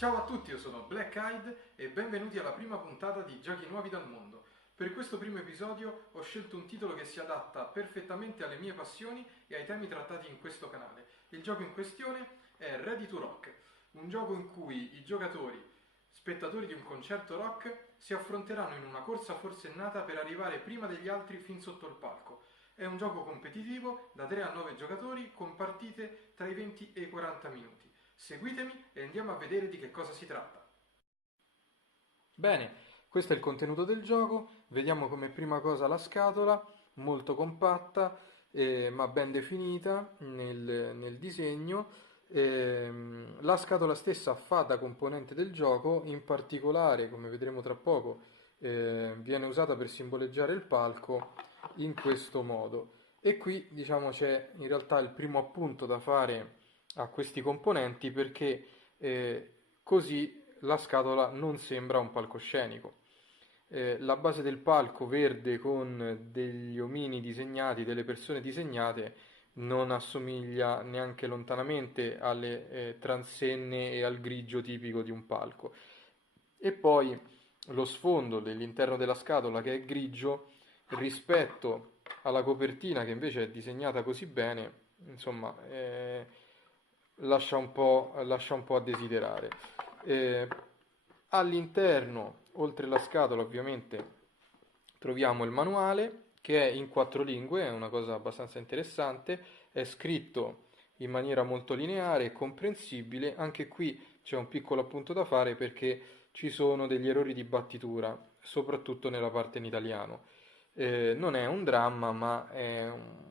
Ciao a tutti, io sono Black Eyed e benvenuti alla prima puntata di Giochi Nuovi dal Mondo. Per questo primo episodio ho scelto un titolo che si adatta perfettamente alle mie passioni e ai temi trattati in questo canale. Il gioco in questione è Ready to Rock, un gioco in cui i giocatori, spettatori di un concerto rock, si affronteranno in una corsa forsennata per arrivare prima degli altri fin sotto il palco. È un gioco competitivo da 3 a 9 giocatori con partite tra i 20 e i 40 minuti. Seguitemi e andiamo a vedere di che cosa si tratta. Bene, questo è il contenuto del gioco. Vediamo come prima cosa la scatola, molto compatta ma ben definita nel disegno. La scatola stessa fa da componente del gioco, in particolare, come vedremo tra poco, viene usata per simboleggiare il palco in questo modo. E qui, diciamo, c'è in realtà il primo appunto da fare a questi componenti perché così la scatola non sembra un palcoscenico. La base del palco verde con degli omini disegnati, delle persone disegnate, non assomiglia neanche lontanamente alle transenne e al grigio tipico di un palco. E poi lo sfondo dell'interno della scatola che è grigio rispetto alla copertina che invece è disegnata così bene, insomma, lascia un po' a desiderare. Eh, All'interno, oltre la scatola, ovviamente, troviamo il manuale che è in 4 lingue, è una cosa abbastanza interessante, è scritto in maniera molto lineare e comprensibile. Anche qui c'è un piccolo appunto da fare perché ci sono degli errori di battitura, soprattutto nella parte in italiano. Non è un dramma, ma è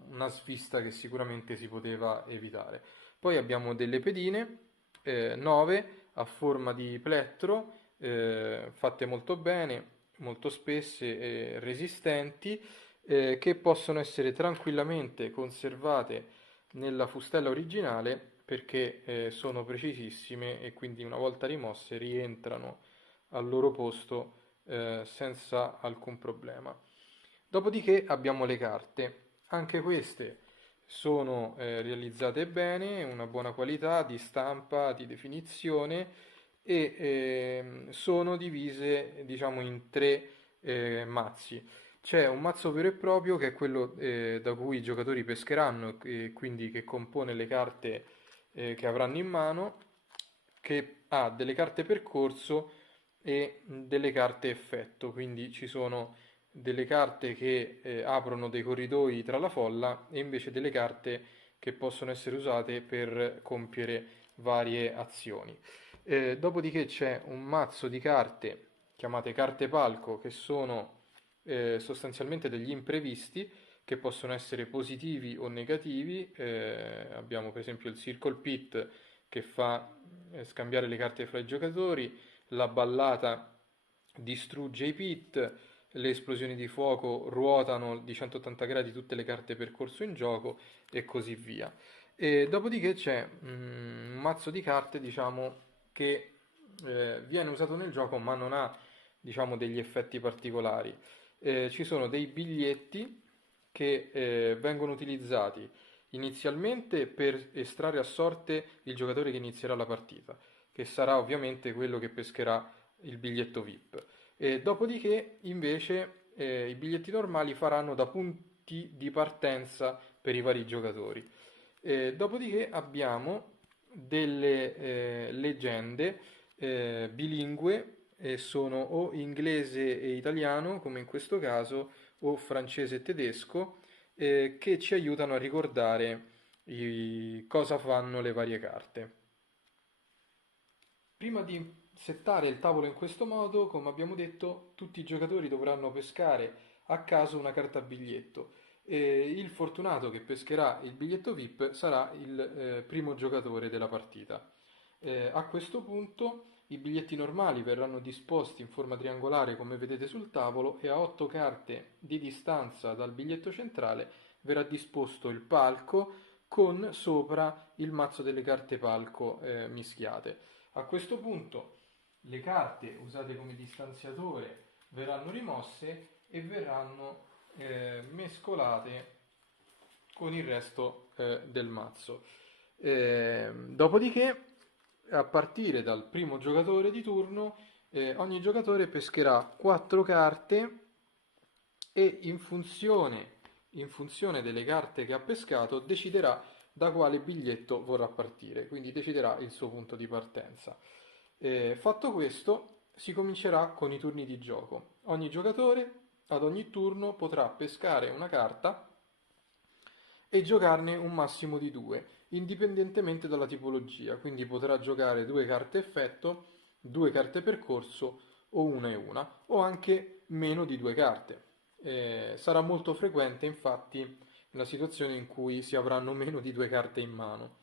una svista che sicuramente si poteva evitare. Poi abbiamo delle pedine, 9 a forma di plettro, fatte molto bene, molto spesse e resistenti, che possono essere tranquillamente conservate nella fustella originale perché sono precisissime e quindi una volta rimosse rientrano al loro posto senza alcun problema. Dopodiché abbiamo le carte, anche queste sono realizzate bene, una buona qualità di stampa, di definizione e sono divise diciamo in 3 mazzi. C'è un mazzo vero e proprio che è quello da cui i giocatori pescheranno e quindi che compone le carte che avranno in mano, che ha delle carte percorso e delle carte effetto, quindi ci sono delle carte che aprono dei corridoi tra la folla e invece delle carte che possono essere usate per compiere varie azioni. Dopodiché c'è un mazzo di carte chiamate carte palco che sono sostanzialmente degli imprevisti che possono essere positivi o negativi. Abbiamo per esempio il Circle Pit che fa scambiare le carte fra i giocatori, la ballata distrugge i pit, le esplosioni di fuoco ruotano di 180 gradi tutte le carte percorso in gioco e così via. E dopodiché c'è un mazzo di carte, diciamo, che viene usato nel gioco ma non ha, diciamo, degli effetti particolari. Ci sono dei biglietti che vengono utilizzati inizialmente per estrarre a sorte il giocatore che inizierà la partita, che sarà ovviamente quello che pescherà il biglietto VIP. E dopodiché, invece, i biglietti normali faranno da punti di partenza per i vari giocatori. Dopodiché abbiamo delle leggende bilingue, sono o inglese e italiano, come in questo caso, o francese e tedesco, che ci aiutano a ricordare cosa fanno le varie carte. Prima di settare il tavolo in questo modo, come abbiamo detto, tutti i giocatori dovranno pescare a caso una carta biglietto e il fortunato che pescherà il biglietto VIP sarà il primo giocatore della partita. A questo punto i biglietti normali verranno disposti in forma triangolare come vedete sul tavolo e a 8 carte di distanza dal biglietto centrale verrà disposto il palco con sopra il mazzo delle carte palco mischiate. A questo punto le carte usate come distanziatore verranno rimosse e verranno mescolate con il resto del mazzo. Dopodiché a partire dal primo giocatore di turno, ogni giocatore pescherà 4 carte e in funzione delle carte che ha pescato deciderà da quale biglietto vorrà partire, quindi deciderà il suo punto di partenza. Fatto questo, si comincerà con i turni di gioco. Ogni giocatore ad ogni turno potrà pescare una carta e giocarne un massimo di 2, indipendentemente dalla tipologia, quindi potrà giocare 2 carte effetto, 2 carte percorso o una e una, o anche meno di 2 carte. Sarà molto frequente infatti la situazione in cui si avranno meno di 2 carte in mano.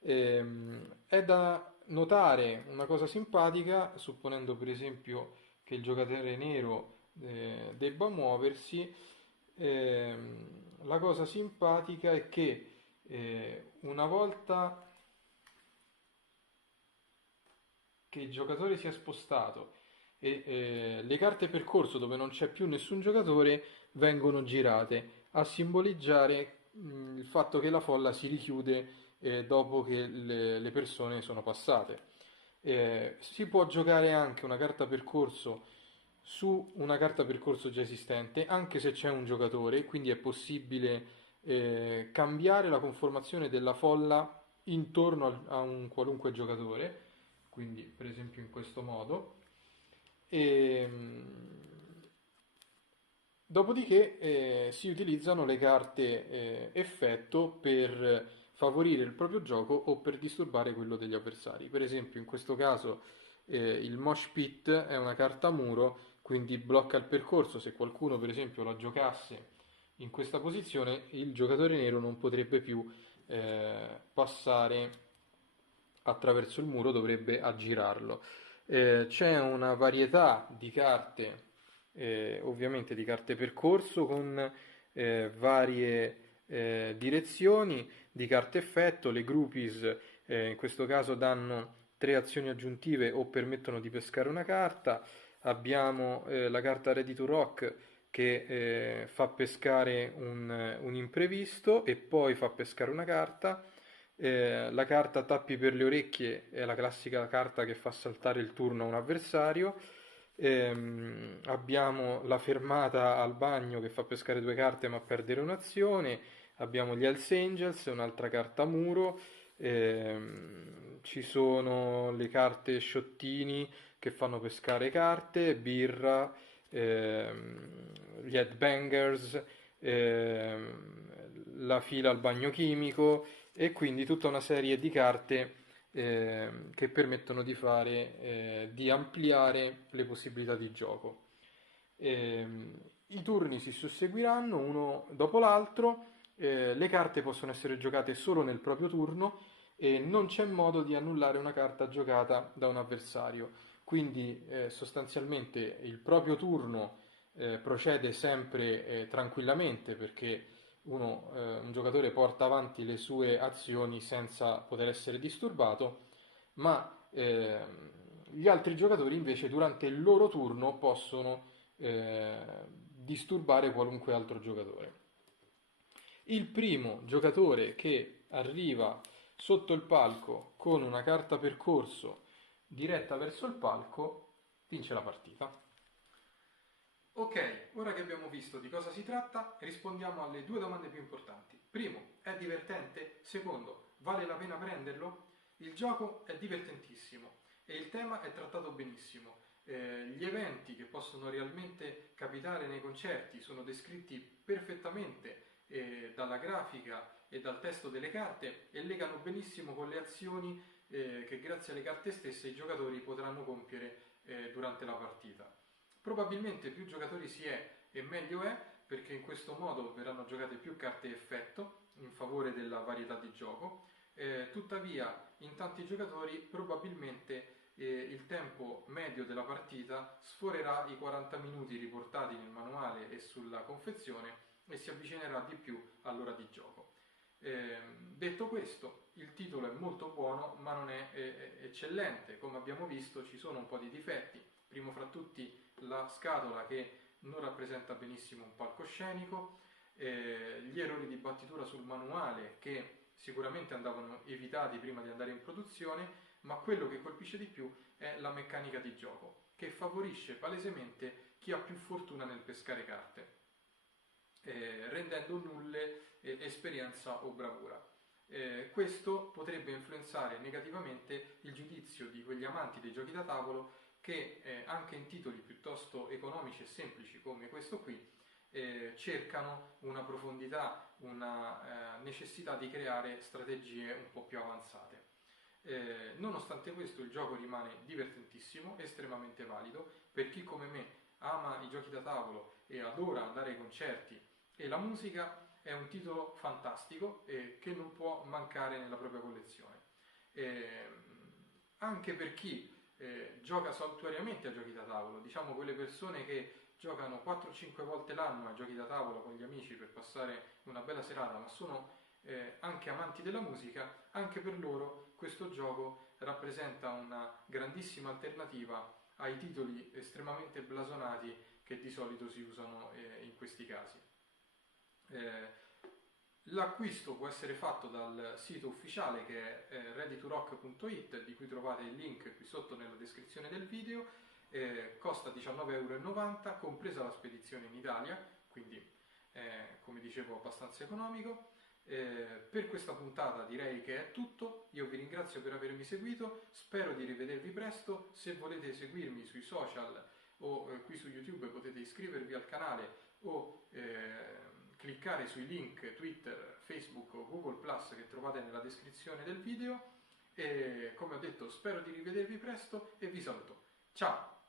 È da notare una cosa simpatica, supponendo per esempio che il giocatore nero debba muoversi. La cosa simpatica è che una volta che il giocatore si è spostato e le carte percorso dove non c'è più nessun giocatore vengono girate a simboleggiare il fatto che la folla si richiude dopo che le persone sono passate. Si può giocare anche una carta percorso su una carta percorso già esistente, anche se c'è un giocatore, quindi è possibile cambiare la conformazione della folla intorno a un qualunque giocatore, quindi per esempio in questo modo. E, dopodiché si utilizzano le carte effetto per favorire il proprio gioco o per disturbare quello degli avversari. Per esempio, in questo caso il Mosh Pit è una carta muro, quindi blocca il percorso. Se qualcuno, per esempio, la giocasse in questa posizione, il giocatore nero non potrebbe più passare attraverso il muro, dovrebbe aggirarlo. C'è una varietà di carte, ovviamente di carte percorso con varie direzioni, di carte effetto, le groupies in questo caso danno 3 azioni aggiuntive o permettono di pescare una carta. Abbiamo la carta Ready to Rock che fa pescare un imprevisto e poi fa pescare una carta. La carta Tappi per le orecchie è la classica carta che fa saltare il turno a un avversario. Abbiamo la fermata al bagno che fa pescare 2 carte ma perdere un'azione. Abbiamo gli Hells Angels, un'altra carta muro. Ci sono le carte sciottini che fanno pescare carte, birra, gli headbangers, la fila al bagno chimico e quindi tutta una serie di carte che permettono di ampliare le possibilità di gioco. I turni si susseguiranno uno dopo l'altro, le carte possono essere giocate solo nel proprio turno e non c'è modo di annullare una carta giocata da un avversario. Quindi sostanzialmente il proprio turno procede sempre tranquillamente perché un giocatore porta avanti le sue azioni senza poter essere disturbato, ma gli altri giocatori invece durante il loro turno possono disturbare qualunque altro giocatore. Il primo giocatore che arriva sotto il palco con una carta percorso diretta verso il palco vince la partita. Ok, ora che abbiamo visto di cosa si tratta, rispondiamo alle 2 domande più importanti. Primo, è divertente? Secondo, vale la pena prenderlo? Il gioco è divertentissimo e il tema è trattato benissimo. Gli eventi che possono realmente capitare nei concerti sono descritti perfettamente dalla grafica e dal testo delle carte e legano benissimo con le azioni che grazie alle carte stesse i giocatori potranno compiere durante la partita. Probabilmente più giocatori si è e meglio è perché in questo modo verranno giocate più carte effetto in favore della varietà di gioco. Tuttavia in tanti giocatori probabilmente il tempo medio della partita sforerà i 40 minuti riportati nel manuale e sulla confezione e si avvicinerà di più all'ora di gioco. Detto questo, il titolo è molto buono ma non è eccellente, come abbiamo visto ci sono un po' di difetti, primo fra tutti la scatola che non rappresenta benissimo un palcoscenico, gli errori di battitura sul manuale che sicuramente andavano evitati prima di andare in produzione, ma quello che colpisce di più è la meccanica di gioco, che favorisce palesemente chi ha più fortuna nel pescare carte, rendendo nulle esperienza o bravura. Questo potrebbe influenzare negativamente il giudizio di quegli amanti dei giochi da tavolo che anche in titoli piuttosto economici e semplici come questo qui cercano una profondità, una necessità di creare strategie un po' più avanzate. Nonostante questo il gioco rimane divertentissimo, estremamente valido per chi come me ama i giochi da tavolo e adora andare ai concerti e la musica. È un titolo fantastico che non può mancare nella propria collezione. Eh, Anche per chi gioca saltuariamente a giochi da tavolo, diciamo quelle persone che giocano 4-5 volte l'anno a giochi da tavolo con gli amici per passare una bella serata, ma sono anche amanti della musica, anche per loro questo gioco rappresenta una grandissima alternativa ai titoli estremamente blasonati che di solito si usano in questi casi. L'acquisto può essere fatto dal sito ufficiale che è readytorock.it, di cui trovate il link qui sotto nella descrizione del video. Costa 19,90 €, compresa la spedizione in Italia, quindi come dicevo abbastanza economico. Per questa puntata direi che è tutto, io vi ringrazio per avermi seguito, spero di rivedervi presto. Se volete seguirmi sui social o qui su YouTube potete iscrivervi al canale o cliccare sui link Twitter, Facebook o Google Plus che trovate nella descrizione del video. E come ho detto spero di rivedervi presto e vi saluto. Ciao!